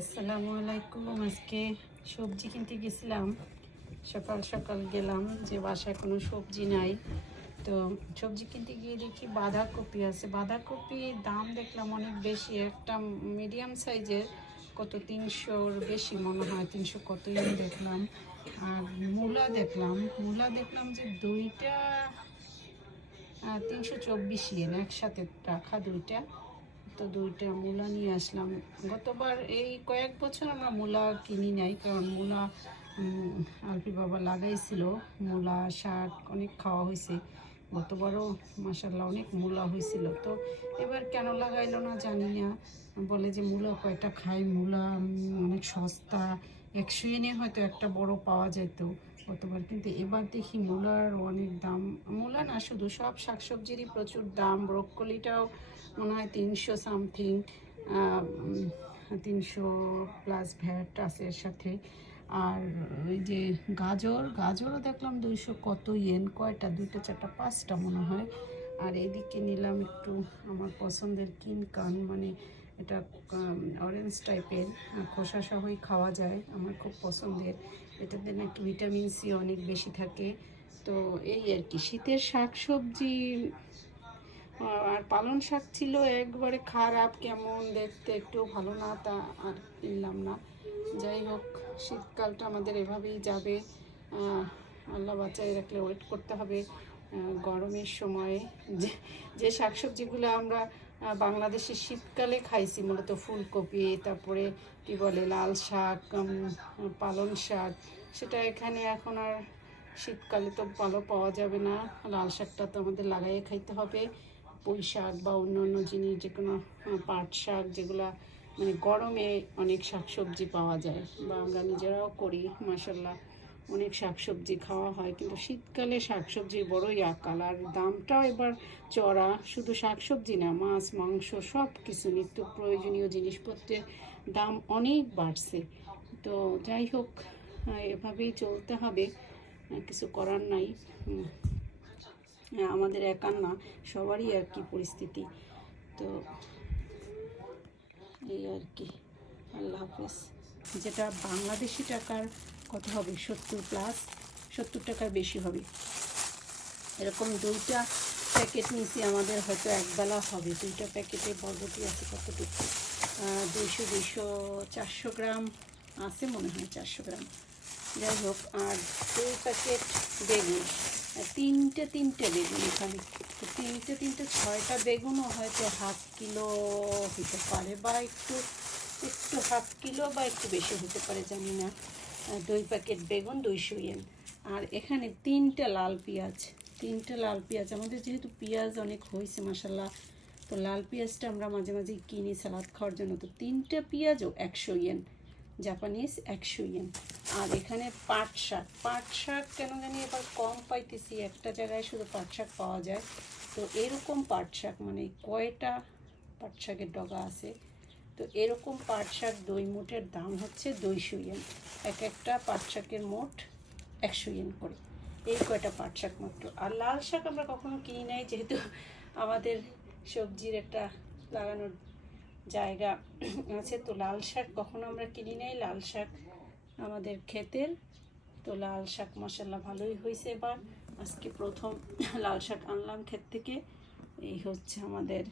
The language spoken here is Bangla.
আসসালামু আলাইকুম। আজকে সবজি কিনতে গেছিলাম, সকাল সকাল গেলাম যে বাসায় কোনো সবজি নাই। তো সবজি কিনতে গিয়ে দেখি বাঁধাকপি আছে। বাঁধাকপির দাম দেখলাম অনেক বেশি, একটা মিডিয়াম সাইজের কত 300-র বেশি মনে হয়, 300 কতই দেখলাম। আর মূলা দেখলাম যে দুইটা 324 ইয়েন একসাথে রাখা দুইটা। তো দুইটা মূলা নিয়ে আসলাম। গতবার এই কয়েক বছর আমরা মূলা কিনি নাই, কারণ মূলা আলপি বাবা লাগাইছিল। মূলা শাক অনেক খাওয়া হয়েছে, গতবারও মাসাল্লাহ অনেক মূলা হয়েছিল। তো এবার কেন লাগাইলো না জানি না, বলে যে মূলা কয়টা খাই, মূলা অনেক সস্তা, 100 ইয়েনে হয়তো একটা বড় পাওয়া যেত গতবার। কিন্তু এবার দেখি মূলার অনেক দাম। মূলা না, শুধু সব শাকসবজিরই প্রচুর দাম। ব্রোকলিটাও মনে হয় 300 সামথিং, 300+ ভ্যাট আছে এর সাথে। আর ওই যে গাজরও দেখলাম 200 কত ইয়েন, কয়টা, 2টা 4টা 5টা মনে হয়। আর এদিকে নিলাম একটু আমার পছন্দের কিনকান, মানে এটা অরেঞ্জ টাইপের, খোসা সহই খাওয়া যায়, আমার খুব পছন্দের। এটাতে নাকি ভিটামিন সি অনেক বেশি থাকে। তো এই আর কি, শীতের শাক সবজি। আর পালং শাক ছিল একবারে খারাপ, কেমন দেখতে, একটু ভালো না, তা আর কিনলাম না। যাই হোক, শীতকালটা আমাদের এভাবেই যাবে। আল্লাহ বাঁচায় রাখলে ওয়েট করতে হবে গরমের সময়ে। যে যে শাকসবজিগুলো আমরা বাংলাদেশের শীতকালে খাইছি, মূলত ফুলকপি, তারপরে কি বলে লাল শাক, পালং শাক, সেটা এখানে এখন আর শীতকালে তো ভালো পাওয়া যাবে না। লাল শাকটা তো আমাদের লাগাইয়ে খাইতে হবে। পুঁই শাক বা অন্য অন্য জিনিস, যে কোনো পাট শাক, যেগুলা মানে গরমে অনেক শাকসবজি পাওয়া যায়, বা আমরা নিজেরাও করি, মাসাল্লাহ অনেক শাকসবজি খাওয়া হয়। কিন্তু শীতকালে শাকসবজির বড়ই আকাল, আর দামটাও এবার চড়া। শুধু শাকসবজি না, মাছ মাংস সব কিছু নিত্য প্রয়োজনীয় জিনিসপত্রের দাম অনেক বাড়ছে। তো যাই হোক, এভাবেই চলতে হবে, কিছু করার নাই। আমাদের একার না, সবারই আর কি পরিস্থিতি। তো এই আর কি, আল্লাহ হাফেজ। যেটা বাংলাদেশি টাকার কত হবে, 70+, 70 টাকার বেশি হবে। এরকম 2টা প্যাকেট নিয়েছি, আমাদের হয়তো একবেলা হবে। 2টা প্যাকেটে বরবটি আছে কতটুকু, 200 400 গ্রাম আছে মনে হয়, 400 গ্রাম। যাই হোক, আর 2 প্যাকেট বেগুন, তিনটে বেগুন এখানে। তো তিনটে 6টা বেগুনও হয়তো ½ কিলো হতে পারে, বা একটু ½ কিলো বা একটু বেশি হতে পারে, জানি না। 2 প্যাকেট বেগুন 200 ইয়েন। আর এখানে 3টে লাল পেঁয়াজ। আমাদের যেহেতু পেঁয়াজ অনেক হয়েছে মাসাল্লাহ, তো লাল পেঁয়াজটা আমরা মাঝে মাঝেই কিনি সালাদ খাওয়ার জন্য। তো 3টে পেঁয়াজও 100 ইয়েন, জাপানিজ 100 ইয়েন। আর এখানে পাট শাক কেন জানি এবার কম পাইতেছি, একটা জায়গায় শুধু পাট শাক পাওয়া যায়। তো এরকম পাট শাক, মানে কয়টা পাট শাকের ডগা আছে, তো এরকম পাট শাক 2 মুঠের দাম হচ্ছে 200 ইয়েন। একটা পাট শাকের মোট 100 ইয়েন করে। এই কয়টা পাট শাক মাত্র। আর লাল শাক আমরা কখনো কিনি নাই, যেহেতু আমাদের সবজির একটা লাগানোর জায়গা আছে, তো লাল শাক কখনো আমরা কিনি নাই। লাল শাক আমাদের ক্ষেতের, তো লাল শাক মাসাল্লাহ ভালোই হয়েছে এবার। আজকে প্রথম লাল শাক আনলাম ক্ষেত থেকে। এই হচ্ছে আমাদের